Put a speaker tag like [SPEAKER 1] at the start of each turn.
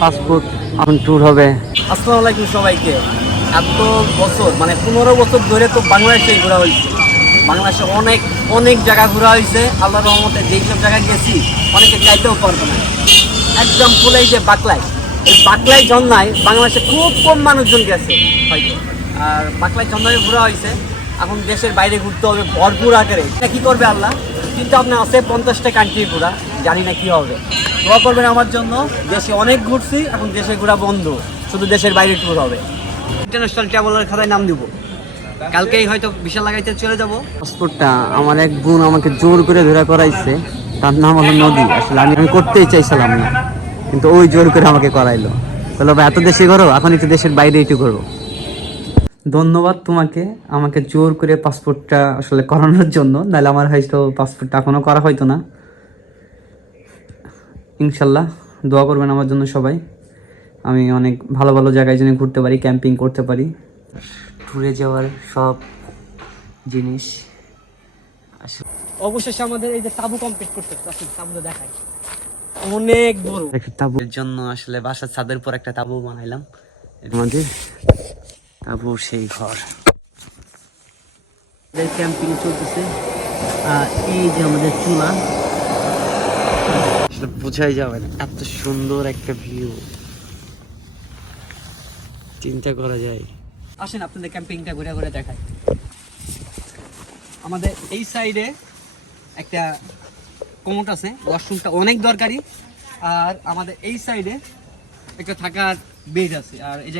[SPEAKER 1] Passport এখন tour হবে।
[SPEAKER 2] আসসালামু আলাইকুম সবাইকে। এত বছর মানে পনেরো বছর ধরে তো বাংলাদেশে ঘোরা হয়েছে। বাংলাদেশে অনেক অনেক জায়গা ঘোরা হয়েছে। আল্লাহ রহমতে যেই সব জায়গায় গেছি, অনেকে চাইতেও পারবে না। একদম ফুলেই যে বাকলাই। এই বাকলাই জন্মায় বাংলাদেশে খুব কম মানুষজন গেছে। হয়তো। আর বাকলাই জন্মায় ঘোরা হয়েছে। এখন দেশের বাইরে ঘুরতে হবে ভরপুর আকারে। কি করবে আল্লাহ? কিন্তু আপনার আছে পঞ্চাশটা কান্ট্রি ঘোরা। জানি না কি হবে। দোয়া করবেন আমার জন্য দেশে অনেক ঘুরছি এখন দেশে ঘোরা বন্ধ। শুধু দেশের বাইরে ট্যুর হবে। ইন্টারন্যাশনাল ট্রাভেলার খাতায় নাম দিব। কালকেই হয়তো বিশাল লাগাইতে চলে যাব।
[SPEAKER 1] পাসপোর্টটা আমার এক বোন আমাকে জোর করে ধরে করাইছে। তার নাম হলো নদী। আসলে আমি আমি করতেই চাইছিলাম না। কিন্তু ওই জোর করে আমাকে করাইলো। বলল ভাই এত দেশে করো এখন একটু দেশের বাইরে একটু করব ধন্যবাদ তোমাকে। আমাকে জোর করে পাসপোর্টটা আসলে করানোর জন্য। নাহলে আমার হয়তো পাসপোর্টটা এখনও করা হয়তো না। ইনশাল্লাহ দোয়া করবেন আমার জন্য সবাই। আমি অনেক ভালো ভালো জায়গায় যেন ঘুরতে পারি ক্যাম্পিং করতে পারি। ট্যুরে যাওয়ার সব জিনিস
[SPEAKER 2] অবশেষে আমাদের এই যে তাবু কমপ্লিট করতে তাবুটা দেখাই। অনেক বড়।
[SPEAKER 1] একটা তাবুর জন্য আসলে বাসার ছাদের উপর একটা তাবু বানাইলাম। আমাদের তাবুর সেই ঘর। ক্যাম্পিং চলতেছে। আর এই যে আমাদের চুলা। আসলে বোঝাই যাবে না। এত সুন্দর একটা ভিউ চিন্তা করা যায়।
[SPEAKER 2] আসেন আপনাদের ক্যাম্পিংটা ঘুরে ঘুরে দেখাই। আমাদের এই সাইডে একটা কোমট আছে ওয়াশরুমটা অনেক দরকারি। আর আমাদের এই সাইডে একটা থাকার বেড আছে। আর এই